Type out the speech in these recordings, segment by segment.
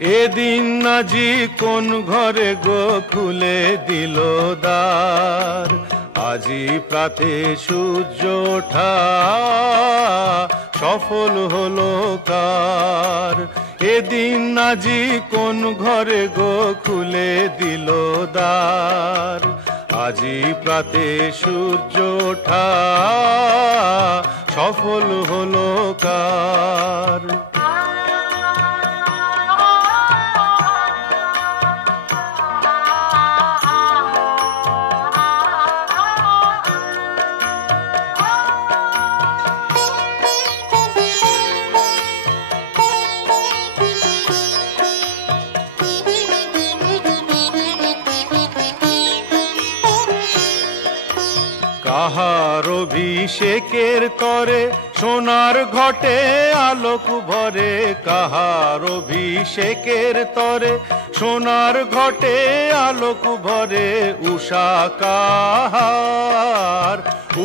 এদিন আজি কোন ঘরে গো খুলে দিল দ্বার, আজি প্রাতে সূর্য ওঠা সফল হলো কার। এদিন আজি কোন ঘরে গো খুলে দিল দ্বার, আজি প্রাতে সূর্য ওঠা সফল হলো কার। কাহার অভিষেকের তরে সোনার ঘটে আলোক ভরে, কাহার অভিষেকের তরে সোনার ঘটে আলোক ভরে। উষা কাহার,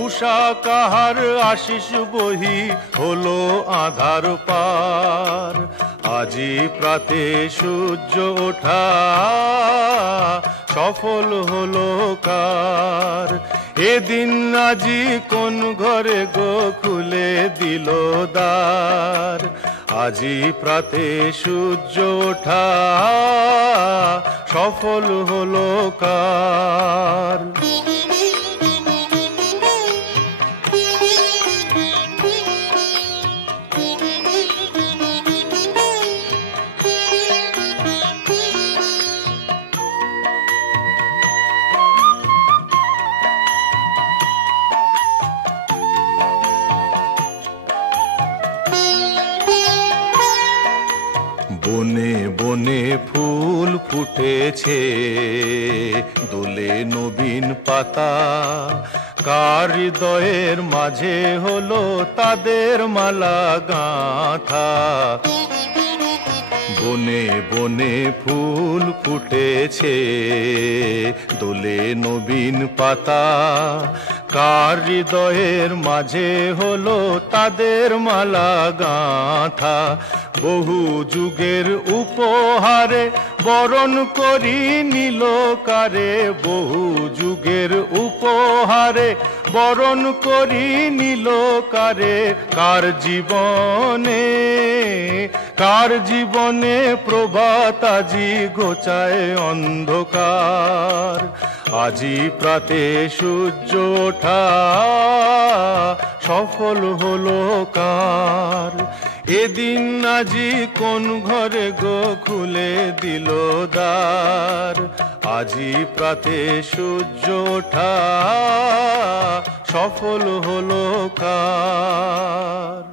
উষা কাহার আশিস বহি হলো আধার পার, আজি প্রাতে সূর্য ওঠা সফল হলো কার। এদিন আজি কোন ঘরে গো খুলে দিল দ্বার, আজি প্রাতে সূর্য ওঠা সফল হলো কার। বনে বনে ফুল ফুটেছে, দোলে নবীন পাতা, কার হৃদয়ের মাঝে হলো তাদের মালা গাঁথা। বনে বনে ফুল ফুটেছে, দোলে নবীন পাতা, কার হৃদয়ের মাঝে হলো তাদের মালা গাঁথা। বহু যুগের উপহারে বরণ করি নিল কারে, বহু যুগের উপহারে বরণ করি নিল কারে। কার জীবনে, কার জীবনে প্রভাত আজি ঘোচায় অন্ধকার, আজি প্রাতে সূর্য ওঠা সফল হলো কার। এদিন আজি কোন ঘরে গো খুলে দিল দ্বার, আজি প্রাতে সূর্য ওঠা সফল হলো কার।